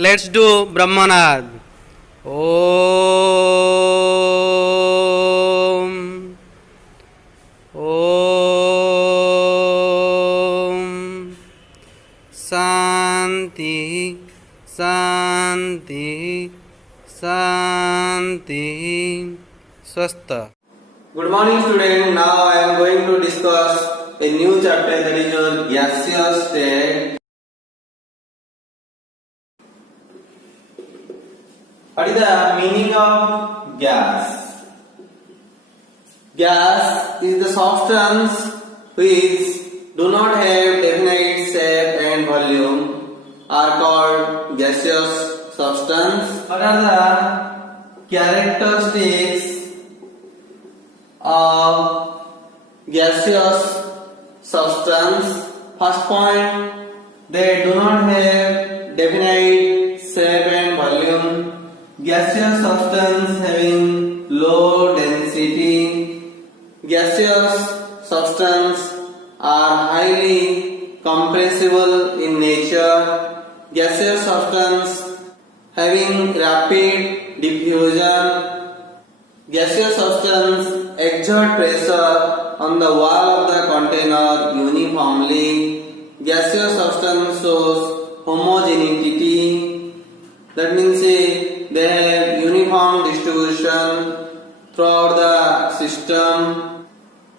Let's do Brahmanad. Om. Om. Shanti. Shanti. Shanti. Swastha. Good morning, student. Now I am going to discuss a new chapter, that is your gaseous state. What is the meaning of gas? Gas is the substance which do not have definite shape and volume are called gaseous substance. What are the characteristics of gaseous substance? First point, they do not have definite shape and volume. Gaseous substance having low density. Gaseous substance are highly compressible in nature. Gaseous substance having rapid diffusion. Gaseous substance exert pressure on the wall of the container uniformly. Gaseous substance shows homogeneity. That means they have uniform distribution throughout the system.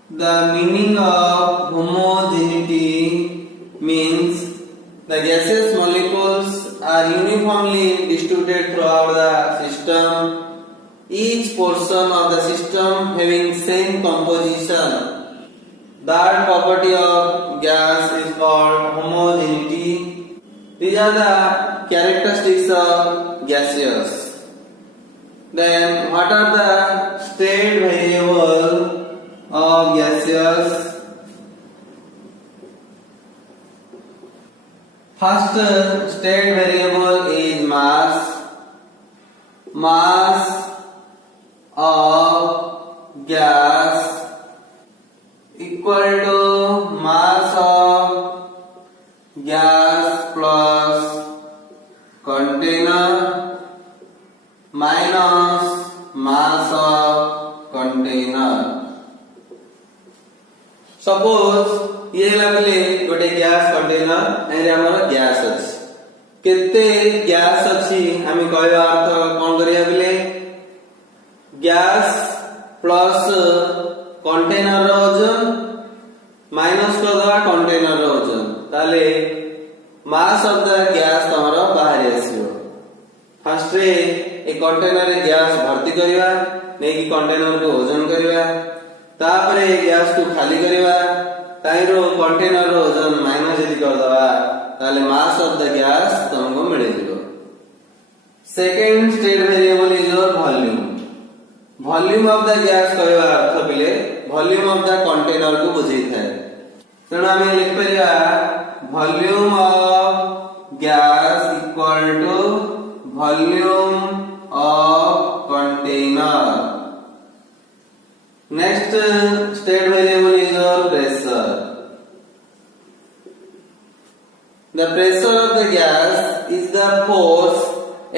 The meaning of homogeneity means the gaseous molecules are uniformly distributed throughout the system. Each portion of the system having same composition. That property of gas is called homogeneity. These are the characteristics of gaseous. Then what are the state variable of gaseous? First state variable is mass. Mass of gas equal to mass of gas plus container minus mass of container. Suppose ये लगले गोटे gas container and हमर gas अछि केते gas अछि हमें कहबा अर्थ कोन करिया बिले गैस प्लस कंटेनर रो ओजन माइनस कर दवा कंटेनर रो ओजन ताले मास ऑफ द गैस तमरो बाहर आसीबो. फर्स्ट रे ए कंटेनर रे गैस भर्ती करिवा नै कि कंटेनर को ओजन करिवा तापरे गैस को खाली करिवा ताइरो कंटेनर रो ओजन माइनस यदि कर दवा ताले मास ऑफ द गैस तुमको मिले जिवो. Second state variable is your volume. Volume of the gas कहवा अर्थ बिले वॉल्यूम ऑफ द कंटेनर को बुझै थाए. तेणु हम लिख परिया volume of gas equal to volume of container. Next state variable is your pressure. The pressure of the gas is the force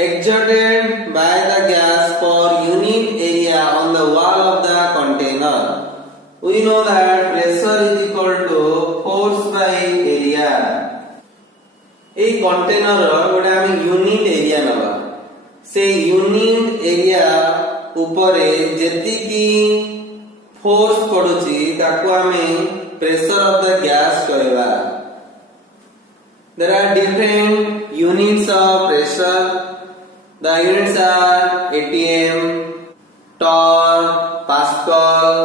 exerted by the gas per unit area on the wall of the container. We know that pressure is equal to force by area. A container गोटे हम unit area नबा से unit area ऊपरे जेति की force पडुची ताको हमें pressure of the gas कहबा. There are different units of pressure. The units are atm, torr, pascal,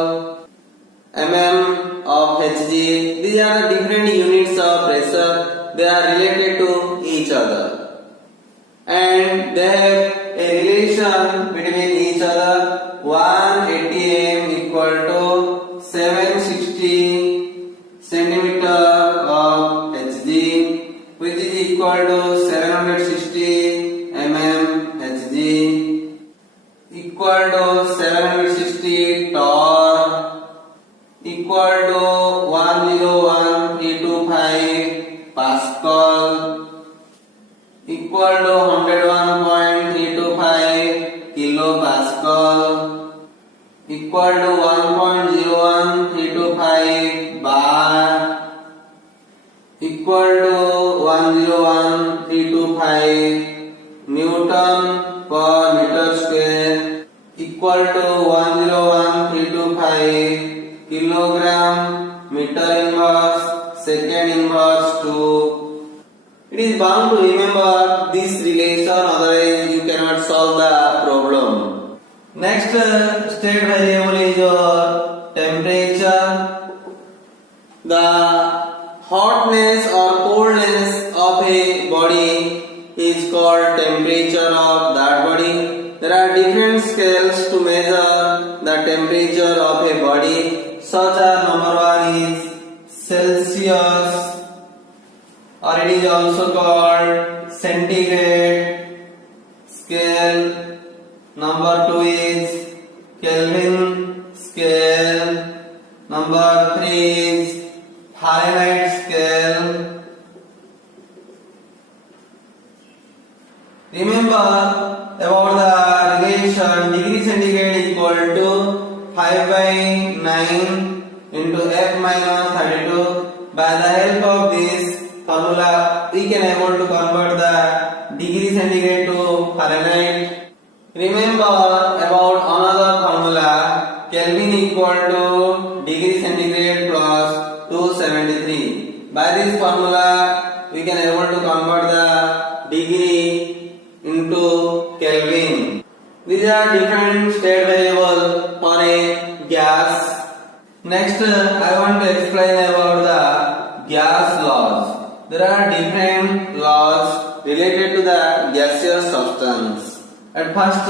mm of hg. These are the different units of pressure. They are related to each other and they have a relation between each other. 1 atm equal to 760 centimeter of hg, which is equal to 760 mm hg, equal to 760 torr, equal to 101 325 Pascal, equal to 101.325 kilopascal equal to 1.01325 bar equal to 101.325 Newton per meter square equal to 101.325 kilogram meter inverse second inverse to. It is bound to remember this relation, otherwise you cannot solve the problem. Next state variable is your temperature. The hotness or coldness of a body is called temperature of that body. There are different scales to measure the temperature of a body. Such as number 1 is Celsius, or it is also called centigrade scale. Number 2 is Kelvin scale. Number 3 is Fahrenheit scale. Remember about the relation degree centigrade is equal to 5 by 9 into F minus 32. By the help of this formula, we can able to convert the degree centigrade to Fahrenheit. Remember about another formula, Kelvin equal to degree centigrade plus 273. By this formula, we can able to convert the degree into Kelvin. These are different state variables for a gas. Next, I want to explain about the gas laws. There are different laws related to the gaseous substance. At first,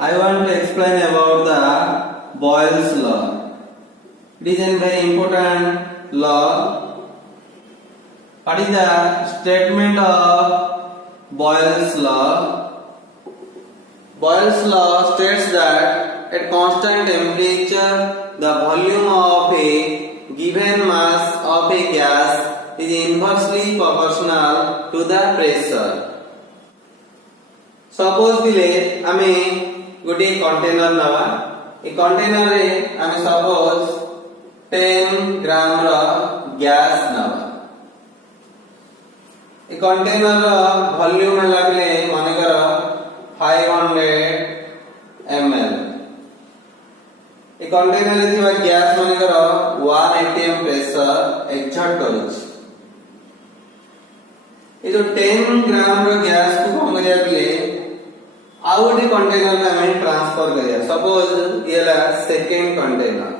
I want to explain about the Boyle's law. It is a very important law. What is the statement of Boyle's law? Boyle's law states that at constant temperature, the volume of a given mass of a gas is inversely proportional to the pressure. Suppose bile ame gote container nava. A container re ame suppose 10 gram ra gas nava. A container ra volume hela bile manekara 500 ml. A container रे थिबा gas मनकर 1 atm pressure exert करूछ. ये जो 10 ग्राम रो gas को हम करिया पिले आउ गोटे कंटेनर में हमें ट्रांसफर करिया. सपोज ये ला सेकंड कंटेनर.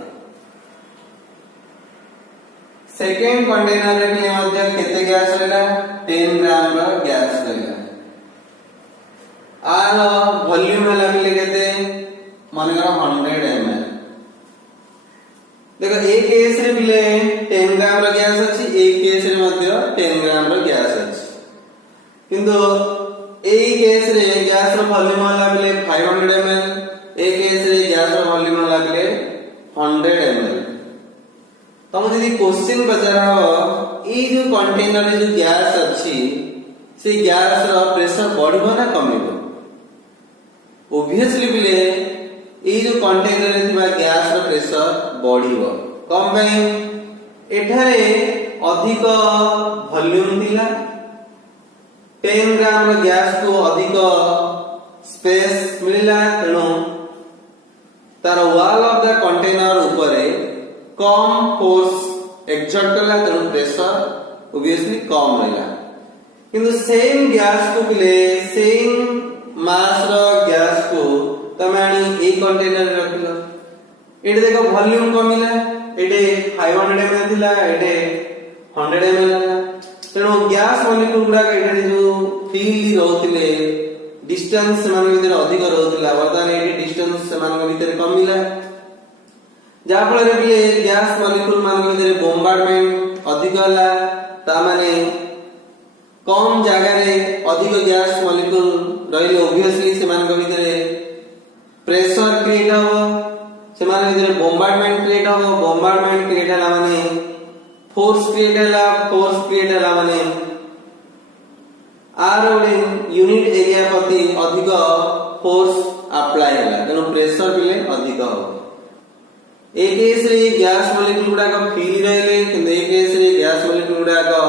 सेकंड कंटेनर रे पिले मध्य केते गैस रहला 10 ग्राम रो गैस रहला. आर वॉल्यूम हला पिले केते मनकर 100 ml. देखो एक केस रे बिले 10 ग्राम रो गैस अछि, एक केस रे मध्य 10 ग्राम रो गैस अछि. किंतु एई केस रे गैस रो वॉल्यूम हला बिले 500 ml, एक केस रे गैस रो वॉल्यूम हला बिले 100 ml. तम जदी क्वेश्चन पचारा हो ई जो कंटेनर रे जो गैस अछि से गैस रो प्रेशर बढ़िबो ना कमिबो? ऑब्वियसली बिले ये जो कंटेनर रे थिबा गैस रो प्रेशर बढ़िबो. कम पे एठारे अधिक वॉल्यूम थिला, 10 ग्राम रो गैस को अधिक स्पेस मिलला, तेणु तार वॉल ऑफ द कंटेनर ऊपर कम फोर्स एक्सर्ट करला, तेणु प्रेशर ऑब्वियसली कम रहला. किंतु सेम गैस को बिले सेम मास रो गैस को तमे आनी ए कंटेनर रे रखिलो. एटे देखो वॉल्यूम कमिला, एटे 500 ml थिला, एटे 100 ml ହେଲା. तेणु गैस मॉलिक्यूल गुडा एटे जो फ्रीली रहउतिले डिस्टेंस सेमान भितर अधिक रहउतिला, वर्तमान एटे डिस्टेंस सेमान भितर कमिला. जा फल रे भी गैस मॉलिक्यूल मान भितर बोम्बार्डमेंट अधिक होला. ता माने कम जगह रे अधिक गैस मॉलिक्यूल रहिले ऑब्वियसली सेमान भितर प्रेशर क्रिएट हो, सेमान भितर बोम्बार्डमेंट क्रिएट हो. बोम्बार्डमेंट क्रिएट होला माने फोर्स क्रिएट होला, फोर्स क्रिएट होला माने आर ओडे यूनिट एरिया प्रति अधिक फोर्स अप्लाई होला तेणु प्रेशर पिले अधिक हो ए केस रे गैस मॉलिक्यूल गुडा का फ्री रहले किंतु ए केस रे गैस मॉलिक्यूल गुडा का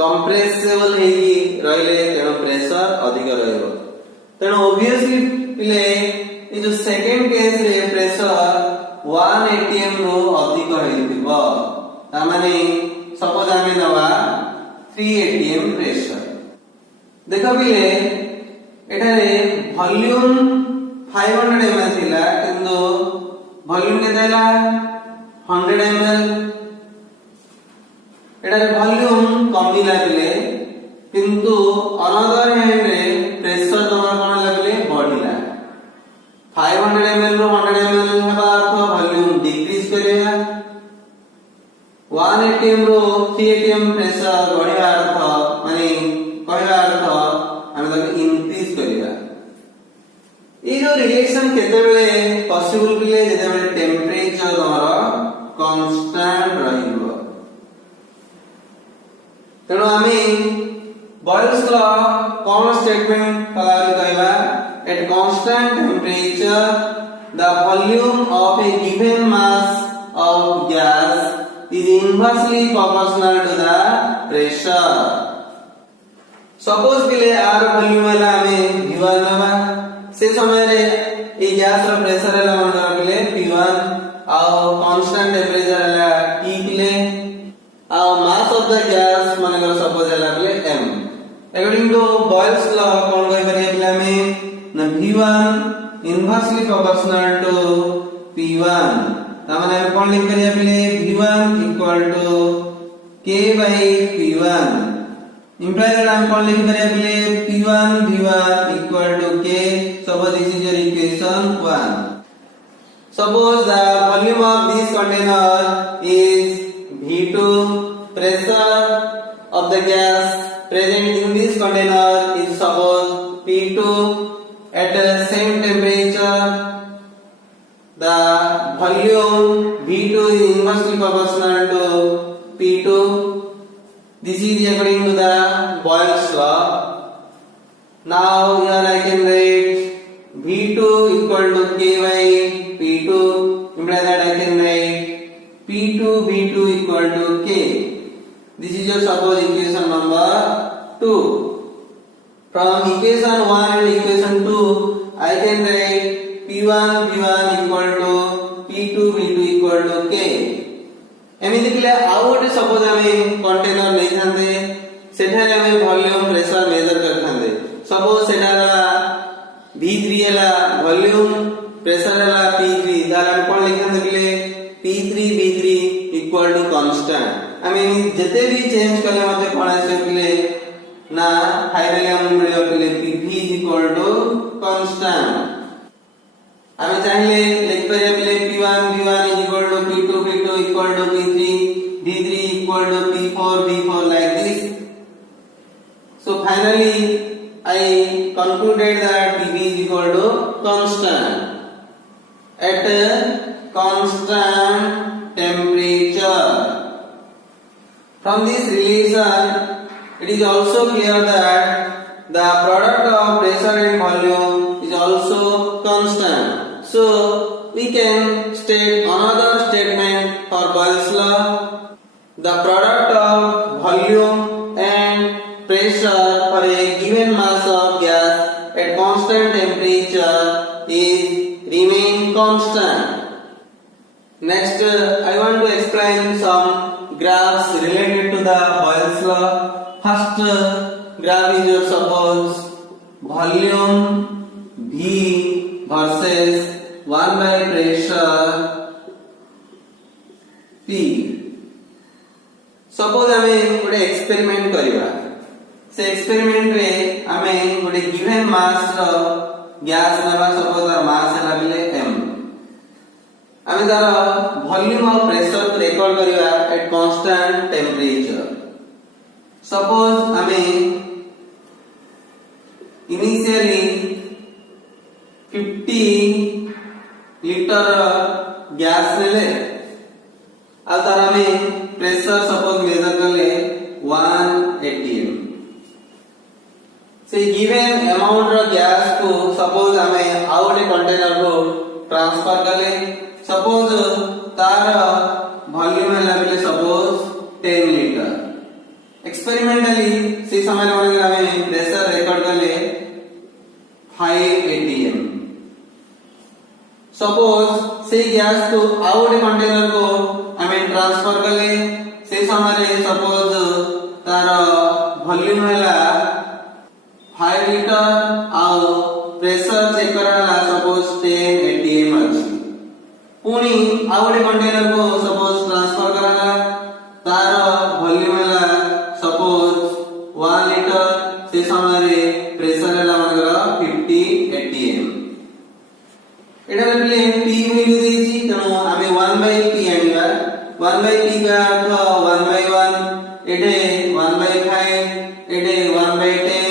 कंप्रेसिबल हेगी रहले तेणु प्रेशर अधिक रहइबो तेणु ऑब्वियसली पिले ए जो सेकंड केस रे प्रेशर 1 atm रो अधिक हेइथिबो ता माने सपोज आमे नवा 3 atm प्रेशर देखो बिले एठारे वॉल्यूम 500 ml थिला किंतु वॉल्यूम केते हैला 100 ml एठारे वॉल्यूम कमिला बिले किंतु अनदर हैंड रे प्रेशर तमर कोन लागले बढ़िला 500 ml रो 100 ml हेबा अर्थ वॉल्यूम डिक्रीज करेगा 1 atm रो 3 atm प्रेशर बढ़िया अर्थ माने कहवा अर्थ हम ताके इंक्रीज करिवा ए जो रिलेशन केते बेले पॉसिबल बिले जेते बेले टेंपरेचर तमर कांस्टेंट रहिबो तेणु आमे बॉयल्स लॉ कोन स्टेटमेंट कलावली कहवा at constant temperature the volume of a given mass of gas is inversely proportional to the pressure suppose बिले आर वॉल्यूम वाला हमें v1 नबा से समय रे ए गैस रो प्रेशर हला मन बिले p1 आ कांस्टेंट टेंपरेचर हला t बिले आ मास ऑफ द गैस माने कर सपोज हला बिले m according to Boyle's law कोन कहि परिया बिले हमें न v1 inversely proportional to p1 ता माने हम कोन लिख परिया बिले v1 equal to k by p1 implied हम कौन लिख परिया बिले p1 v1 equal to k suppose this is your equation 1 suppose the volume of this container is v2 pressure of the gas present in this container is suppose p2 at the same temperature the volume v2 is inversely proportional to p2. This is according to the Boyle's law. Now here I can write V2 equal to K by P2. Imply that I can write P2 V2 equal to K. This is your suppose equation number 2. From equation 1 and equation 2, I can write P1 V1 equal to P2 V2 equal to K. एमिति पिले आउ गोटे suppose हमें container नै थांदे सेठारे हमें volume pressure measure कर थांदे suppose सेठारा v3 हला volume pressure हला p3 दाल हम कोन लिखन पिले p3 v3 equal to constant हमें जते भी चेंज करले मते कोन आसे पिले ना फाइनली हम मिलियो पिले pv इक्वल टू कांस्टेंट हमें चाहिए लिख परिया पिले p1 v1 equal to p2 v2 equal to p3 v3 equal to p4 v4 like this so finally I concluded that pv is equal to constant at a constant temperature from this relation it is also clear that the product of pressure and volume is also constant. So we can state another statement for Boyle's law. The product of volume and pressure for a given mass of gas at constant temperature is remain constant. Next, I want to explain some graphs related to the Boyle's law. First graph is your suppose volume V versus 1 by pressure P. Suppose हमें गोटे experiment करिवा से experiment रे हमें गोटे given mass रो gas नबा suppose तार मास हला बिले m हमें तार वॉल्यूम और प्रेशर को रिकॉर्ड करिवा एट कांस्टेंट टेंपरेचर सपोज हमें इनिशियली 50 लीटर गैस ले आ तार हमें प्रेशर सपोज मेजर करले 1 atm से गिवन सेम अमाउंट रो गैस को सपोज हमें आउ गोटे कंटेनर को ट्रांसफर कले सपोज तार वॉल्यूम है बोले सपोज 10 लीटर एक्सपेरिमेंटली से समय रे हमें प्रेशर रिकॉर्ड कले 5 atm सपोज से गैस को आउ गोटे कंटेनर को हमें ट्रांसफर कले से समय रे सपोज तार वॉल्यूम है 5 लीटर आउ प्रेशर चेक कराला सपोज 10 atm अछि पुनी आउ गोटे कंटेनर को सपोज ट्रांसफर कराला तार वॉल्यूम है सपोज 1 लीटर से समय रे प्रेशर है हमर 50 atm एटा ले p वैल्यू देछि तनो हमें 1/p आनिबा 1/p का अर्थ 1/1 एटे 1/5 एटे 1/10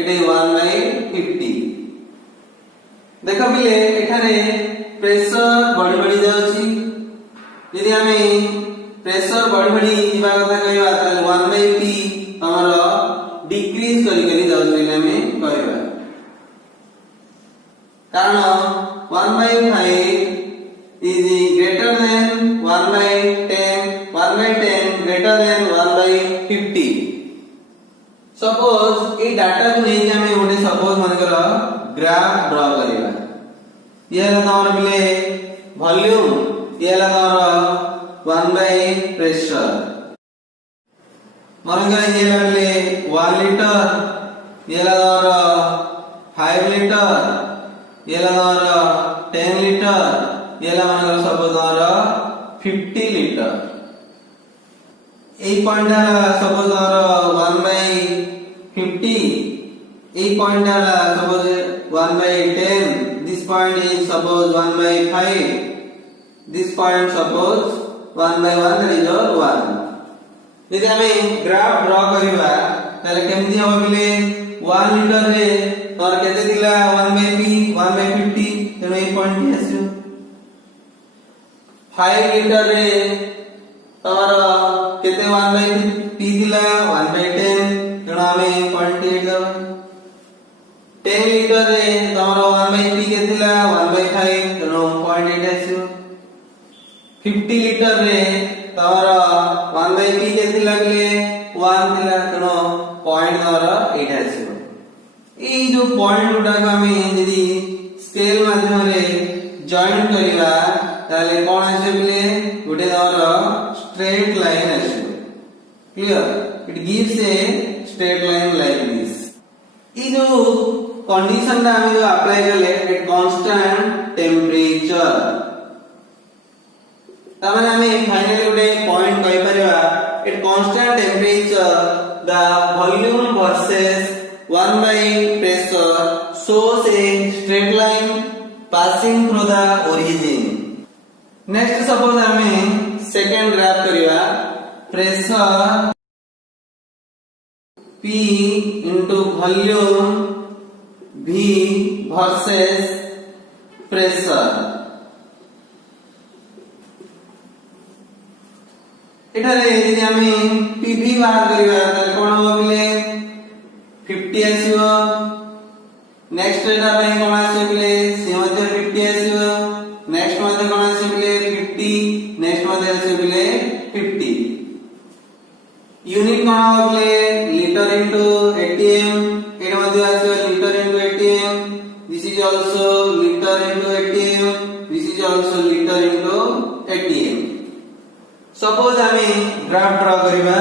एटे 1/50 देखो बिले एठारे प्रेशर बढ़ी बढ़ी जाउछि यदि हमें प्रेशर बढ़ी बढ़ी जिबा कथा कहबा ताले 1/p हमर डिक्रीज करी करी जाउछि हमें कहबा कारण 1/5 is greater than 1/10 1/10 greater than 1/50 suppose A data को नहीं हमें ओटे सपोज मानकर ग्राफ ड्रा करिबा ये है तमर बिले वॉल्यूम ये है तमर 1 प्रेशर मानकर ये ले 1 लीटर ये है तमर 5 लीटर ये है तमर 10 लीटर ये है मानकर सपोज तमर 50 लीटर ए पॉइंट है सपोज तमर 1/50 a point है suppose 1/10 this point is suppose 1/5 this point suppose 1/1 that is 1 यदि हमें ग्राफ ड्रा करिबा ताले केमति हो बिले 1 लीटर रे तोर केते दिला 1/p 1/50 तेनो ए पॉइंट आसु 5 लीटर रे तोर केते 1/p दिला 1/10 तेनो हमें 0.8 दबा 10 लीटर रे तमरो 1/p के थिला 1/5 तेनो 0.8 आसीबो 50 लीटर रे तमरो 1/p के थिला के 1 थिला तेनो 0.8 आसीबो ई जो पॉइंट उडा को हमें यदि स्केल माध्यम रे जॉइन करिवा ताले कोन आसे बिले गुटे तमरो स्ट्रेट लाइन आसीबो clear it gives a straight line like this ई जो कंडीशन दा हम जो अप्लाई करले एट कांस्टेंट टेंपरेचर तमाने हमें फाइनली उडे पॉइंट कहि परबा at constant temperature the volume versus 1 by pressure shows a straight line passing through the origin next suppose हमें सेकंड ग्राफ करिवा pressure p into volume v versus pressure एठारे यदि हमें pv बाहर करिवा त कोन हो बिले 50 आसीबो नेक्स्ट एटा पे कोन आसी बिले से मध्ये 50 आसीबो नेक्स्ट मध्ये कोन आसी बिले 50 नेक्स्ट मध्ये आसी बिले 50 यूनिट कोन हो बिले लीटर इनटू atm एटा मध्ये आसी litre into atm this is also litre into atm this is also litre into atm suppose हमें ग्राफ ड्रा करिबा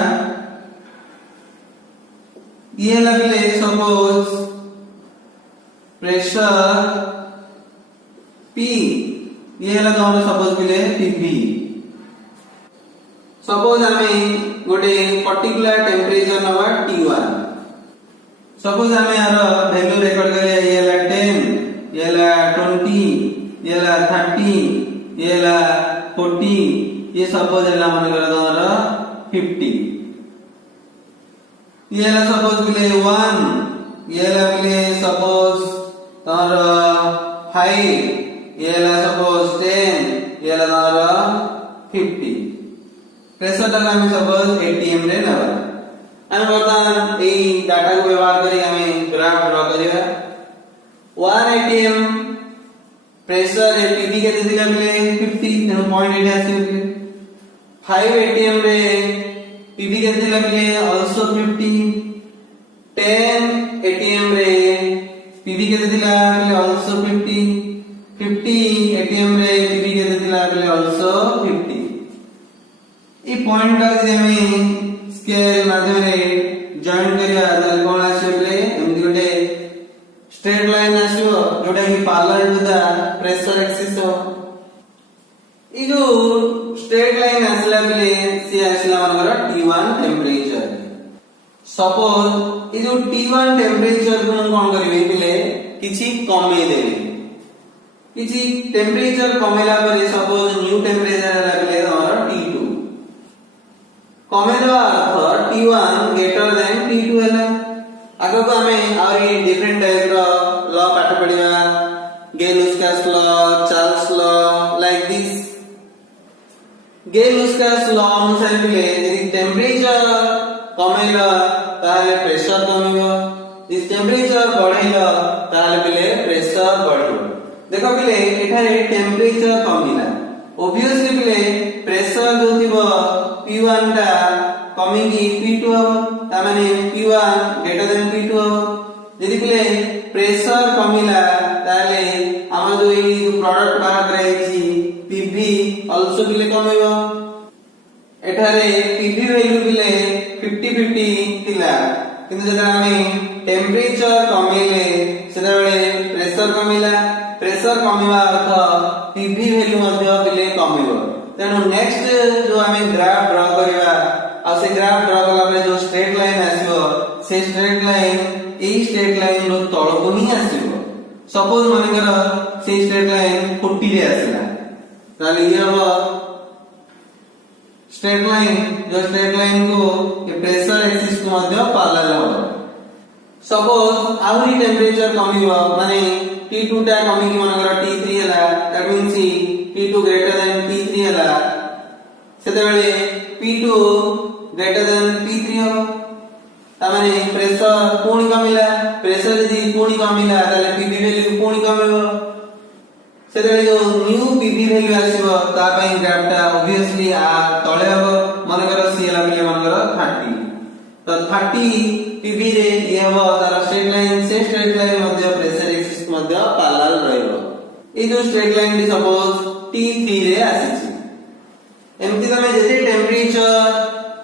ये लगले सपोज प्रेशर p ये लगा हम सपोज बिले pv सपोज हमें गोटे पर्टिकुलर टेंपरेचर नवा T1 सपोज हमें यार वैल्यू रिकॉर्ड करे ये ला 10 ये ला 20 ये ला 30 ये ला 40 ये सपोज है मन कर तमरा 50 ये ला सपोज बिले 1 ये ला बिले सपोज तमरा 5 ये ला सपोज 10 ये ला तमरा 50 प्रेशर टा हम सपोज atm रे नबा ଆମେ ବର୍ତ୍ତମାନ ଏଇ ଡାଟାକୁ ବ୍ୟବହାର କରି ଆମେ ଗ୍ରାଫ ଡ୍ର କରିବା 1 atm ପ୍ରେସର PV କେତେ ଥିଲା ବେଲେ 50 ତେଣୁ ପଏଣ୍ଟ ଏଠି ଆସିବ 5 atm ରେ PV କେତେ ଥିଲା ବେଲେ also 50 10 atm रे PV केते थिला बेले also 50 50 atm रे PV केते थिला बेले also 50 ई पॉइंट का जे हम स्केल माध्यम रे जॉइन करिया ताले कोन आसीबे बेले एमदी गोटे स्ट्रेट लाइन आसीबो जोटा कि parallel to the pressure axis हो ई जो स्ट्रेट लाइन आसला बेले से आसला मनकर T1 टेंपरेचर सपोज ये जो T1 टेम्परेचर को हम कौन करिवे बेले किछि कमे देबे किछि टेम्परेचर कमेला पर सपोज न्यू टेम्परेचर हला बेले हमर T2 कमे देबा अर्थ T1 ग्रेटर देन T2 हला आगो को हमें और ये डिफरेंट टाइप रो लॉ पाठ पढिया Gay Lussac's law Charles law like this Gay Lussac's law अनुसार बेले यदि टेम्परेचर कमेला ताले प्रेशर कमिबो इस टेम्परेचर बढ़ैला ताले बेले प्रेशर बढ़िबो देखो बेले एठारे टेम्परेचर कमिला ऑब्वियसली बेले प्रेशर जो थिबो P1 टा कमिंग P2 हो ता माने P1 ग्रेटर देन P2 हो यदि बेले प्रेशर कमिला ताले हम जो ई प्रोडक्ट बाहर कराइछि PV आल्सो बेले कमिबो एठारे PV वैल्यू बेले 50-50 थिला किंतु जदा हमें टेम्परेचर कमिले सेदा बेले प्रेशर कमिवा अर्थ PV वैल्यू मध्ये बेले कमिबो तेनु नेक्स्ट जो हमें ग्राफ ड्रा करिवा आ से ग्राफ ड्रा कला बेले जो स्ट्रेट लाइन आसीबो से स्ट्रेट लाइन एई स्ट्रेट लाइन रो तळको ही आसीबो सपोज मानकर से स्ट्रेट लाइन 40 रे आसीला ताले ये हो स्ट्रेट लाइन को ये प्रेशर एक्सिस को मध्य पैरेलल हो सपोज आउरी टेम्परेचर कमिबो माने T2 टा कमी कि मनकर T3 हला that means T2 greater than T3 हला सेते बेले P2 ग्रेटर देन P3 हो ता माने प्रेशर कोनी कमिला प्रेशर यदि कोनी कमिला ताले PV वैल्यू कोनी कमिबो सेते जो न्यू PV वैल्यू आसीबो ता पई ग्राफ टा ऑब्वियसली आ तळे हो मनकर सी हला बेले मनकर 30 तो 30 PV रे ये हो तार स्ट्रेट लाइन से स्ट्रेट लाइन मध्ये प्रेशर एक्सिस मध्ये पैरेलल रहइबो ए जो straight line D suppose T3 रे आसीछि एमति तमे जेते टेम्परेचर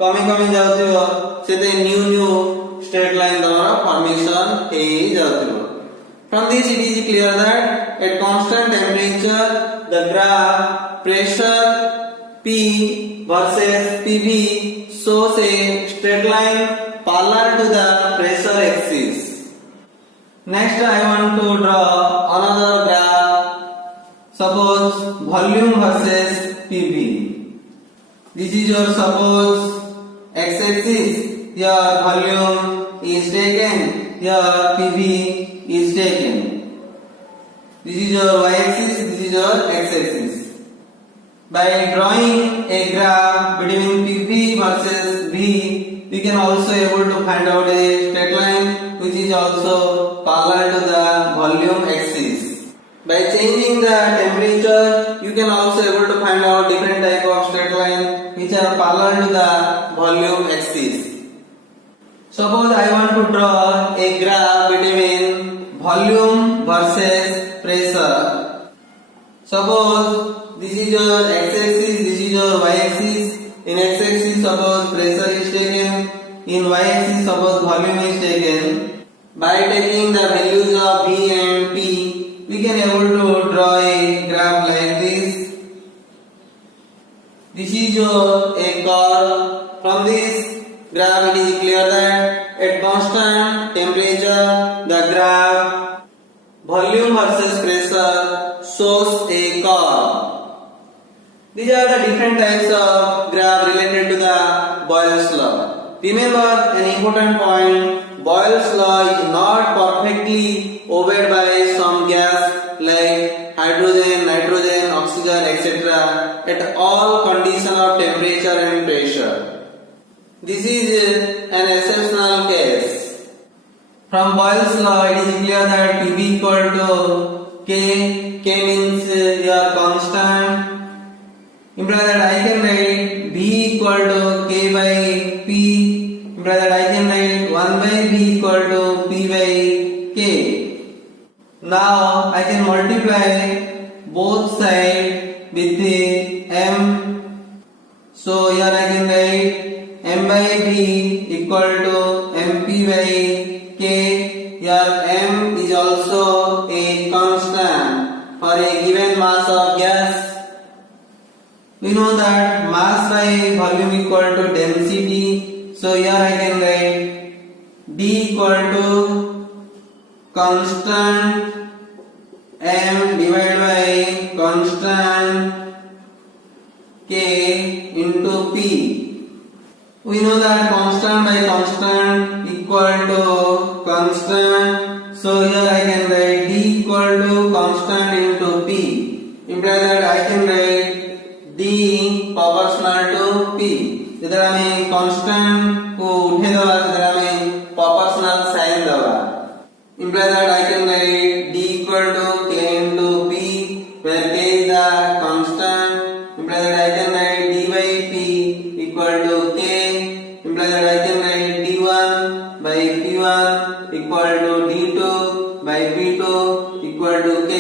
कमी जाउथिबो सेते न्यू स्ट्रेट लाइन द्वारा फॉर्मेशन हे जाउथिबो From this it is clear that at constant temperature the graph pressure P versus PV shows a straight line parallel to the pressure axis. Next I want to draw another graph. Suppose volume versus PV. This is your suppose x-axis. Your volume is taken. Your PV is taken. This is your y-axis, this is your x-axis. By drawing a graph between PV versus V, we can also able to find out a straight line which is also parallel to the volume axis. By changing the temperature, you can also able to find out different type of straight line which are parallel to the volume axis. Suppose I want to draw a graph between volume versus pressure. Suppose this is your x-axis, this is your y-axis. In x-axis, suppose pressure is taken. In y-axis, suppose volume is taken. By taking the values of V and P, we can able to draw a graph like this. This is your a curve. From this graph, it is clear that at constant temperature, the graph volume versus pressure shows a curve. These are the different types of graph related to the Boyle's law. Remember an important point: Boyle's law is not perfectly obeyed by some gas like hydrogen, nitrogen, oxygen, etc. at all conditions of temperature and pressure. This is an exception From Boyle's law, it is clear that PV equal to K. K means your constant. Imply that I can write V equal to K by P. Imply that I can write 1 by V equal to P by K. Now I can multiply both sides with the M. So here I can write M by V equal to MP by K. Here M is also a constant for a given mass of gas. We know that mass by volume equal to density. So here I can write D equal to constant M divided by constant K into P. We know that constant by constant equal to constant. So here I can write D equal to constant into P. Imply that I can write D proportional to P. जब हमें constant को उठे दबा तो हमें proportional sign दबा. Imply that I can write D equal to K into P, where K is the constant. Imply that I can write D by P equal to K. Imply that I can write D1 by P1 equal to D2 by P2 equal to K.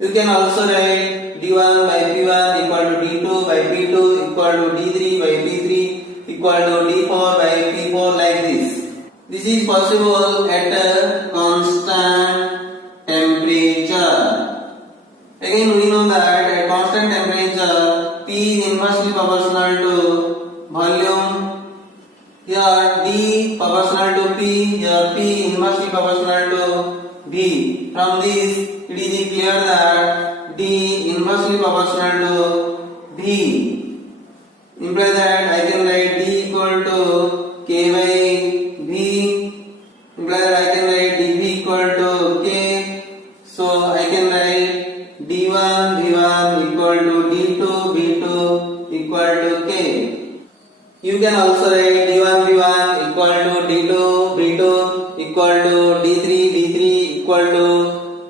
You can also write D1 by P1 equal to D2 by P2 equal to D3 by P3 equal to D4 by P4 like this. This is possible at a constant temperature. Again we know that at constant temperature P is inversely proportional to volume. Here D proportional to P, here P inversely proportional to V. From this it is clear that D inversely proportional to V. Imply that I can write D equal to K by V. Imply that I can write dV equal to K. So I can write D1 V1 equal to D2 V2 equal to K. You can also write D1 V1 equal to D2 V2 equal to D3 D3 equal to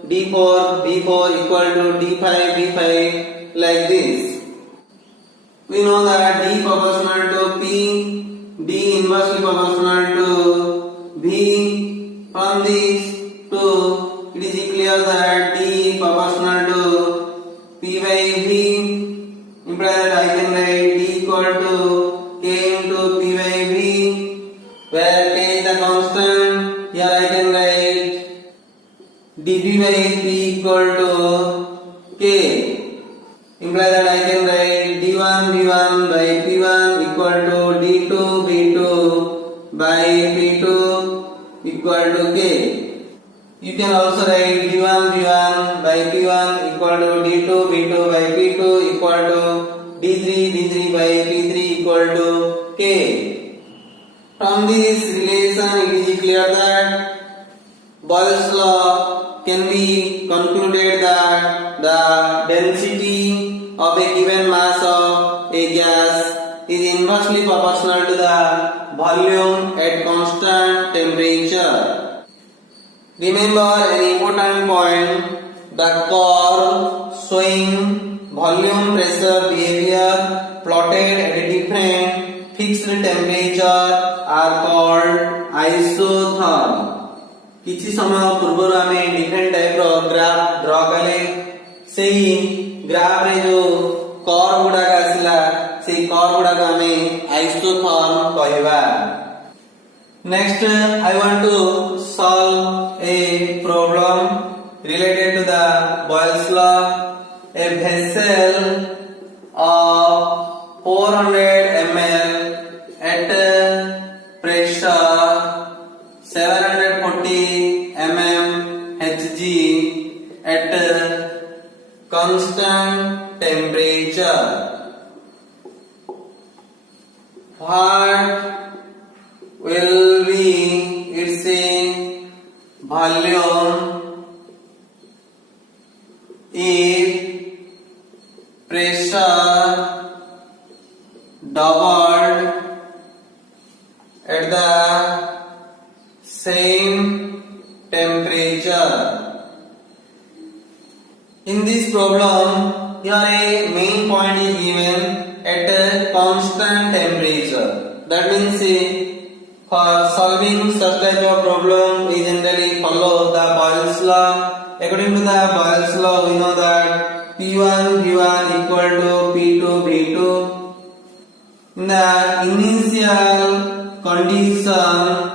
D4 V4 equal to D5 V5 like this. We know that D proportional to P, D inversely proportional to V. From this to it is clear that D proportional to P by V. Imply that I can write D equal to K into P by V, where K is the constant. Here I can write dP by P equal to K. Imply that I can write D1 V1 by P1 equal to D2 V2 by P2 equal to K. You can also write D1 V1 by P1 equal to D2 V2 by P2 equal to D3 D3 by P3 equal to K. From this relation it is clear that Boyle's law can be concluded that the density of a given mass of a gas is inversely proportional to the volume at constant temperature. Remember an important point: the curve showing volume pressure behavior plotted at a different fixed temperature are called isotherm. किछि समय पूर्व आमे different type रो graph draw कले सेही graph रे जो curve गुडा आसिला सेही curve गुडा को आमे आइसोथर्म कहबा. Next I want to solve a problem related to the Boyle's law. A vessel of 400 ml at pressure 740 mm Hg at constant temperature. What will be its volume if pressure doubled at the same pressure. In this problem, here a main point is given at a constant temperature. That means for solving such type of problem, we generally follow the Boyle's law. According to the Boyle's law, we know that P1 V1 equal to P2 V2. In the initial condition,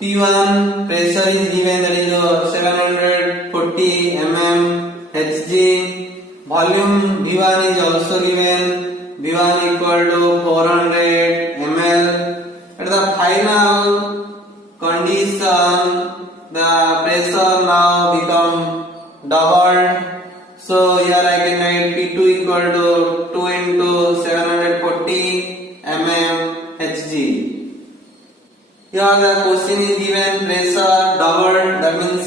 P1 pressure is given, that is 740 mm Hg. Volume V1 is also given, V1 equal to 400 ml. At the final condition, the pressure now become doubled. So here I can write P2 equal to 2 into 740 mm Hg. Here the question is given pressure doubled, that means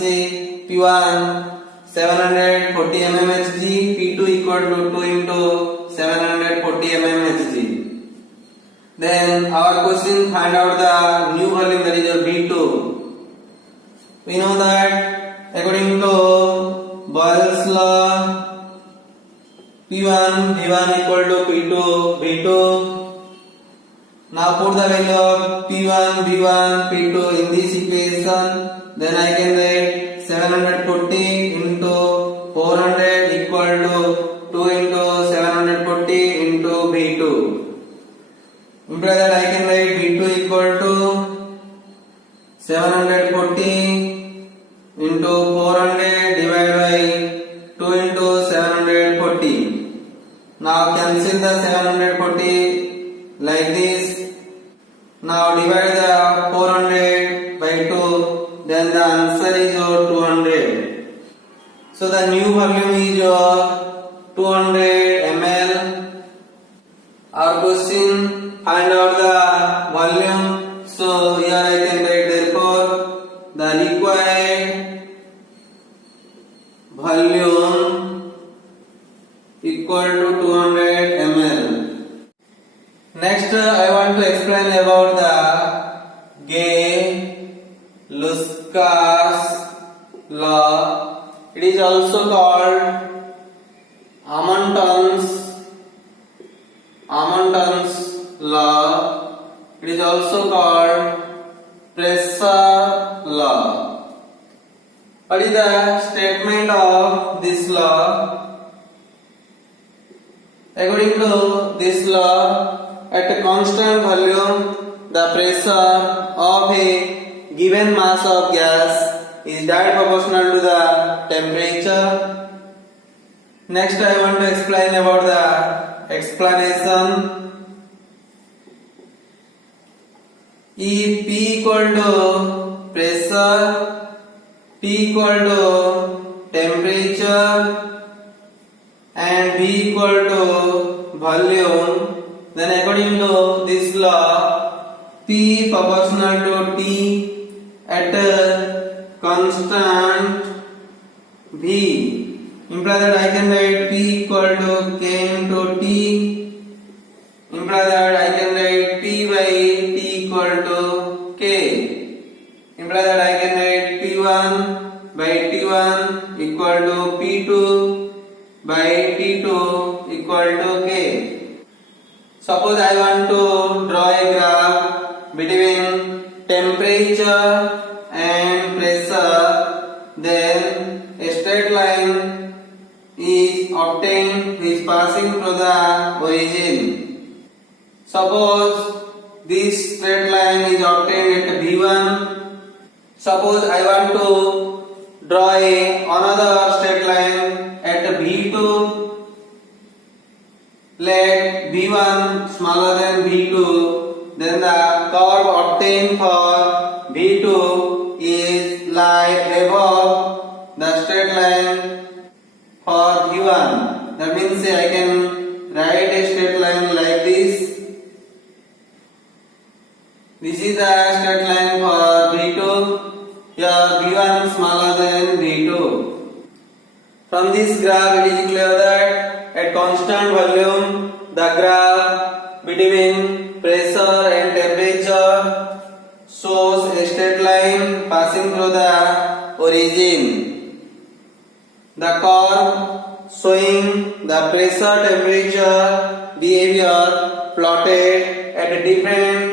P1 740 mm Hg, P2 equal to 2 into 740 mm Hg. Then our question find out the new volume, that is V2. We know that according to Boyle's law, P1 V1 equal to P2 V2. Now put the value of P1 V1 P2 in this equation. Then I can write 740 into 400 equal to 2 into 740 into V2. Imply that I can write V2 equal to 740 into 400 divided by 2 into 740. Now cancel the 740 like this. Now divide the 400 by 2, then the answer is 200. So the new volume is 200 ml. Our question, find out the volume. So here I can write, therefore the required volume equal to 200 ml. Next, I want to explain about the Gaseous law. It is also called Hamilton's law. It is also called pressure law. What is the statement of this law? According to this law, at a constant volume, the pressure of a given mass of gas is direct proportional to the temperature. Next, I want to explain about the explanation. If P equal to pressure, P equal to temperature, and V equal to volume, then according to this law, P proportional to T at a constant V, imply that I can write P equal to K into T, imply that I can write P by T equal to K, imply that I can write P1 by T1 equal to P2 by T2 equal to K. Suppose I want to draw a graph between temperature and pressure, then a straight line is obtained which is passing through the origin. Suppose this straight line is obtained at V1. Suppose I want to draw another straight line at V2. Let V1 smaller than V2, then the curve obtained for V2 is lie above the straight line for V1. That means I can write a straight line like this. This is the straight line for V2. Here V1 smaller than V2. From this graph, it is clear that at constant volume, the graph between pressure and temperature shows a straight line passing through the origin. The curve showing the pressure, temperature, behavior plotted at a different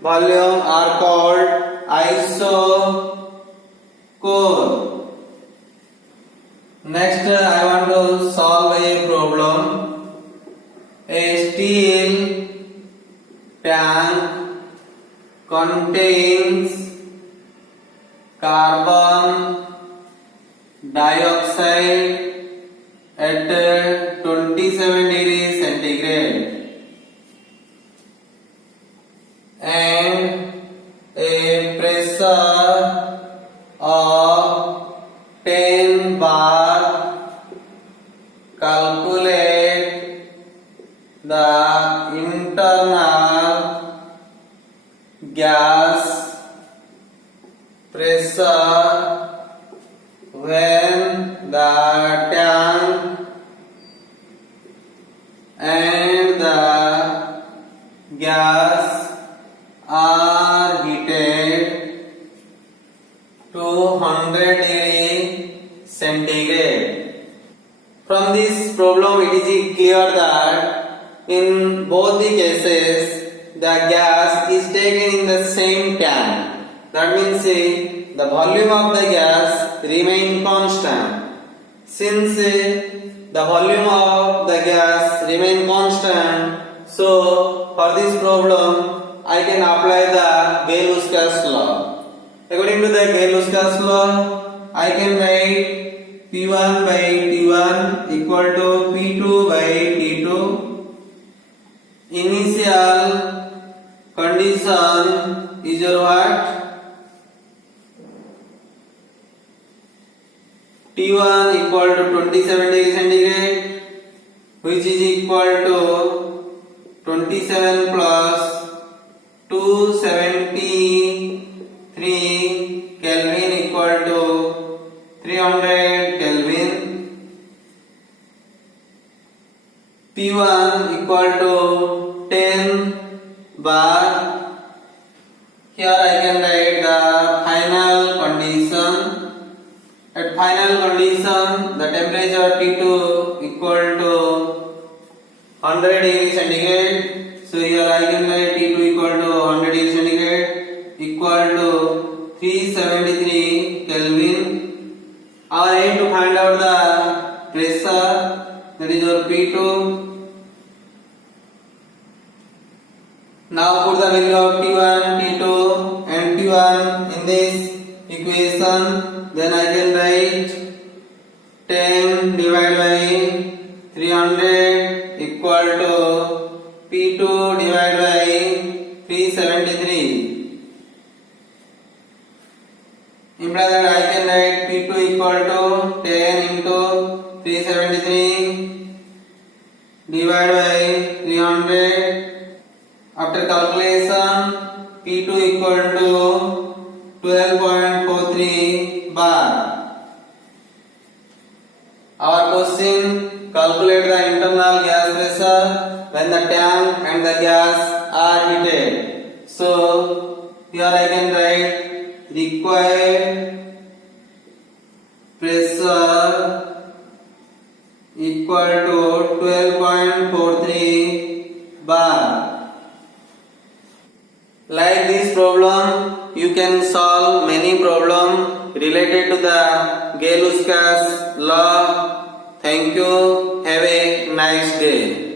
volume are called isochore. Next, I want to solve a problem. A steel tank contains carbon dioxide at 27 degrees centigrade and a pressure of 10 bar. Calculate the internal gas pressure when the tank and the gas are heated to 100 degree centigrade. From this problem it is clear that in both the cases the gas is taken in the same tank. That means the volume of the gas remain constant. Since the volume of the gas remain constant, so for this problem I can apply the Gaseous law. According to the Gaseous law, I can write P1 by T1 equal to P2 by T2. Initial condition is your what? T1 equal to 27 degree centigrade, which is equal to 27 plus 273 Kelvin equal to 300 Kelvin. P1 equal to 10 bar. Here I can write the final condition. At final condition, the temperature T2 equal to 100 degree centigrade. So here I can write T2 equal to 100 degree centigrade equal to 373 Kelvin. Our aim to find out the pressure, that is your P2. Now put the value of T1, T2 and P1 in this equation. Then I can write 10 divided by 300 equal to P2 divided by 373. Imply that I can write P2 equal to 10 into 373 divided by 300. After calculation, P2 equal to 12.43 bar. Our question: calculate the internal gas pressure when the tank and the gas are heated. So here I can write required pressure equal to 12.43 bar. Like this problem, you can solve many problems related to the Gaseous law. Thank you. Have a nice day.